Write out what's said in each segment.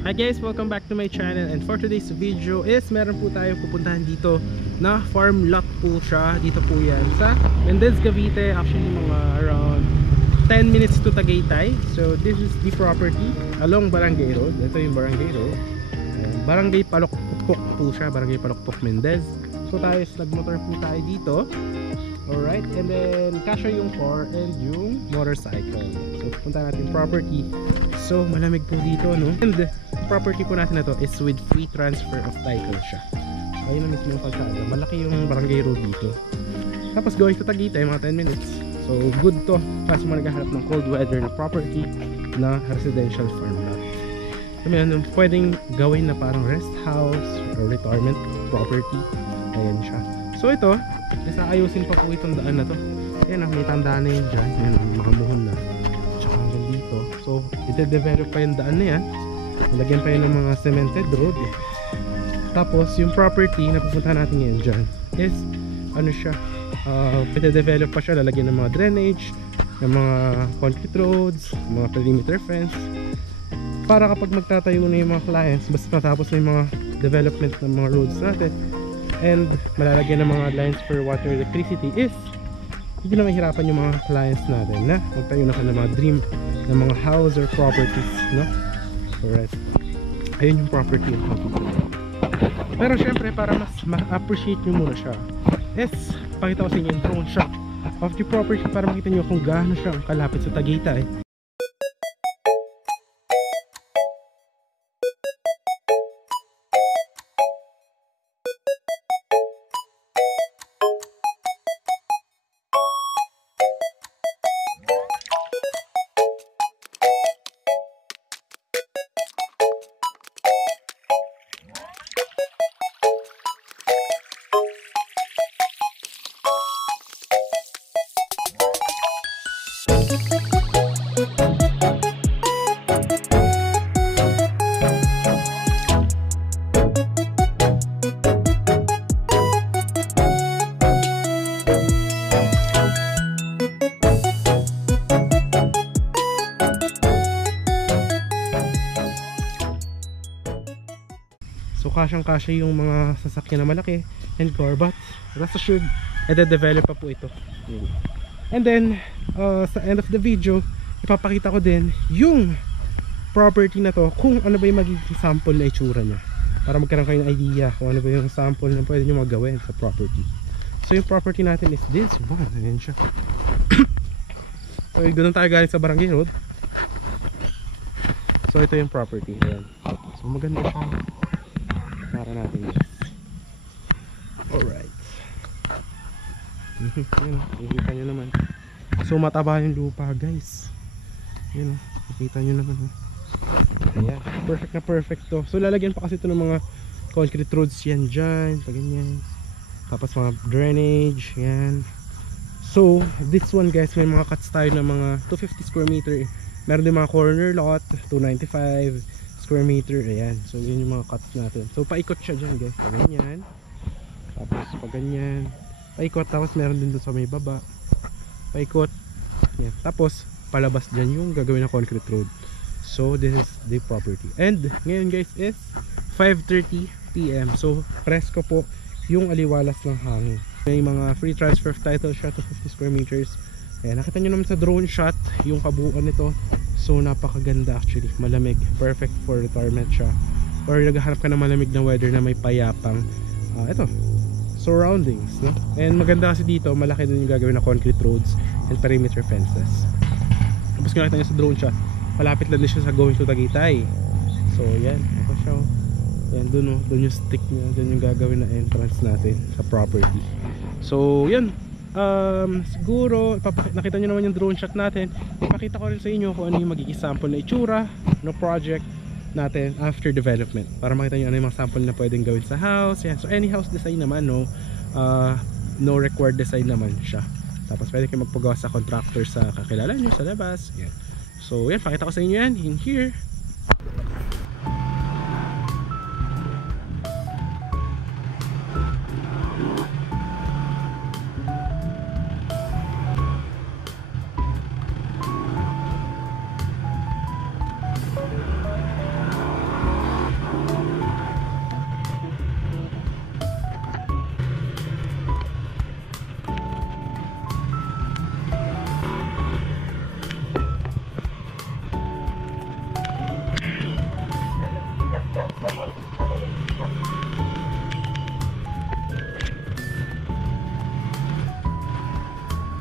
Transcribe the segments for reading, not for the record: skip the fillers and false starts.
Hi guys, welcome back to my channel, and for today's video is meron po tayo pupuntahan dito na farm lot po siya. Dito po yan sa Mendez, Cavite. Actually mga around 10 minutes to Tagaytay. So this is the property along Barangay Road. Ito yung Barangay Road. Barangay Palokpok po siya, Barangay Palokpok, Mendez. So tayo nagmotor po tayo dito. Alright, and then kasha yung car and yung motorcycle. So punta natin property. So malamig po dito, no? And property po natin na to is with free transfer of title siya. Ayun na mismo yung kalsada. Malaki yung Barangay Road dito. Tapos going to Tagaytay, mga 10 minutes. So good to. Kasi mo naghahanap ng cold weather na property na residential farm lot. So yan, pwedeng gawin na parang rest house or retirement property. Ayan siya. So ito, ayusin pa po itong daan na to. Ayan, may tandaan na yun dyan. Ayan, mga muhon na. Tsaka hanggang dito. So ite-develop pa yung daan na yan. Malagyan pa yun ng mga cemented road. Tapos yung property na pupunta natin ngayon dyan is ano siya, ite-develop pa siya. Lalagyan ng mga drainage, ng mga concrete roads, mga perimeter fence, para kapag magtatayo na yung mga clients, basta natapos na yung mga development ng mga roads natin and malalagyan ng mga lines for water electricity, is hindi na mahirapan yung mga clients natin na magtayo na ng mga dream ng mga house or properties, no? Alright, ayun yung property yung makikita. Pero syempre para mas ma-appreciate nyo muna siya, is pakita ko sa inyo yung drone shot of the property para makita nyo kung gaano siya kalapit sa Tagaytay. So kasyang-kasya yung mga sasakyan na malaki and car, but rest assured, ede-develop pa po ito. And then sa end of the video, ipapakita ko din yung property na to, kung ano ba yung magiging sample na itsura niya, para magkaroon kayo ng idea kung ano ba yung sample na pwede nyo magawin sa property. So yung property natin is this one. Ayan siya. So doon tayo galing sa Barangay Road. So ito yung property. Ayan. So maganda siya para natin guys. Alright. Yun o, nakikita nyo naman. So mataba yung lupa guys. Yun o, nakikita nyo naman o. Ayan, perfect na perfect to. So lalagyan pa kasi ito ng mga concrete roads yan dyan, ganyan. Tapos mga drainage, yan. So this one guys, may mga cuts tayo ng mga 250 square meter. Meron din mga corner lot, 295 square meter, ayan. So yun yung mga cuts natin. So paikot siya dyan guys, pag ganyan. Tapos pag ganyan, paikot. Tapos meron din doon sa may baba, paikot, yan. Tapos palabas dyan yung gagawin na concrete road. So this is the property. And ngayon guys is 5:30 PM. So presko po yung aliwalas ng hangin. May mga free transfer of title siya to 50 square meters. Ayan, nakita nyo naman sa drone shot yung kabuuan nito. So napakaganda actually, malamig, perfect for retirement siya, or naghahanap ka ng malamig na weather na may payapang ito surroundings, no? And maganda kasi dito, malaki din yung gagawin na concrete roads and perimeter fences. Tapos kung nakita nyo sa drone shot, malapit lang din siya sa going to Tagaytay. So yan, ito siya, yan dun, dun yung stick niya, dun yung gagawin na entrance natin sa property. So yan, siguro nakita nyo naman yung drone shot natin. Ipakita ko rin sa inyo kung ano yung magiging sample na itsura no project natin after development, para makita nyo ano yung mga sample na pwedeng gawin sa house. Yan. So any house design naman, no required design naman siya. Tapos pwede kayo magpagawa sa contractor sa kakilala nyo sa labas. Yan. So yan, pakita ko sa inyo yan in here.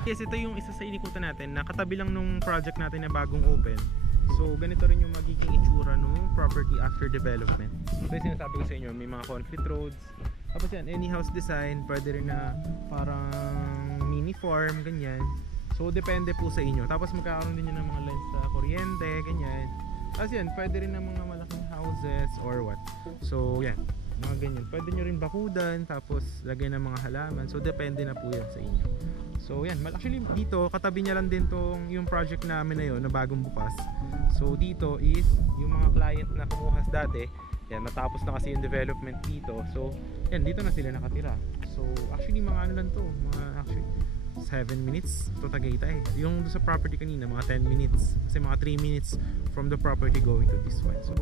guys, ito yung isa sa inikutan natin na katabi lang nung project natin na bagong open. So ganito rin yung magiging itsura nung property after development. So yung sinasabi ko sa inyo, may mga concrete roads. Tapos yan, any house design, pwede rin na parang mini farm, ganyan. So depende po sa inyo. Tapos magkakaroon din yun ng mga lines sa kuryente, ganyan. Tapos yan, pwede rin ng mga malaking houses or what. So yan, mga ganyan. Pwede nyo rin bakudan, tapos lagay ng mga halaman. So depende na po yan sa inyo. So yan, actually dito katabi niya lang din tong yung project namin na yun na bagong bukas. So dito is yung mga client na kumuha dati, yan, natapos na kasi yung development dito. So yan, dito na sila nakatira. So actually mga ano lang to, mga actually 7 minutes to Tagaytay. Yung sa property kanina mga 10 minutes, kasi mga 3 minutes from the property going to this one. So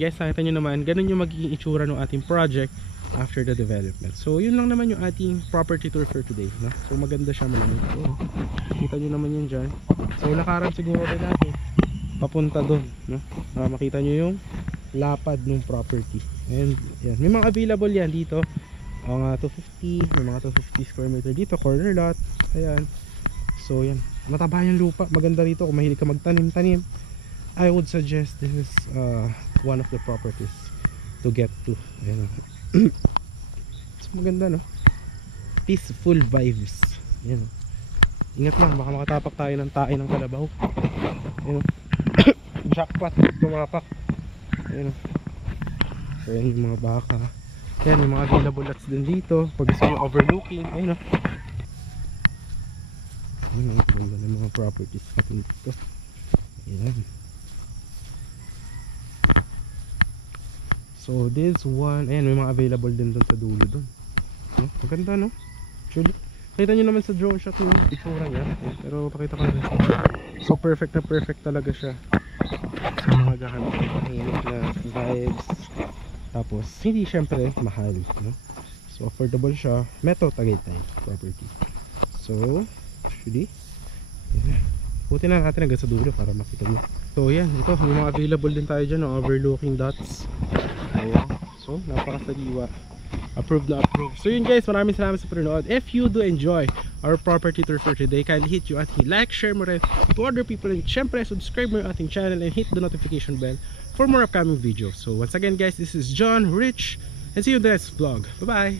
guys, nakita nyo naman, ganun yung magiging itsura ng ating project after the development. So yun lang naman yung ating property tour for today, no? So maganda siya, malamig. So, kita nyo naman yun dyan. So lakaran siguro rin natin papunta doon, no? Para makita nyo yung lapad ng property. And yan, may mga available yan dito, mga 250, may mga 250 square meter dito, corner lot. Ayan. So yan, mataba yung lupa, maganda rito kung mahilig ka magtanim-tanim. I would suggest this is one of the properties to get to. Ayan. So maganda, no? Peaceful vibes. Ayan. Ingat lang, baka makatapak tayo ng tae ng kalabaw. Ayan. Jackpot, tumapak. Ayan. So ayan yung mga baka. Ayan, yung mga available lots din dito. Pag gusto nyo overlooking. Ayan, no? Ayan, ang ganda ng mga properties natin dito. Ayan. So this one, ayan, may mga available din doon sa dulo doon, no? Maganda, no? Actually, kita nyo naman sa drone shot yung itsura niya, pero pakita ko na rin. So perfect na perfect talaga siya sa mga gahanap ng tahimik na vibes. Tapos hindi syempre mahal, no? So affordable siya. Metro Tagaytay property. So actually, buti na natin hanggang sa dulo para makita nyo. So yan, ito, may mga available din tayo dyan, no? Overlooking dots. Ayan. So napakasaliwa. Approved na approved. So yun guys, maraming salamat sa panonood. If you do enjoy our property tour for today, kindly hit yung ating like, share mo rin to other people, and syempre subscribe mo yung ating channel and hit the notification bell for more upcoming videos. So once again guys, this is John Rich, and see you in the next vlog. Bye bye.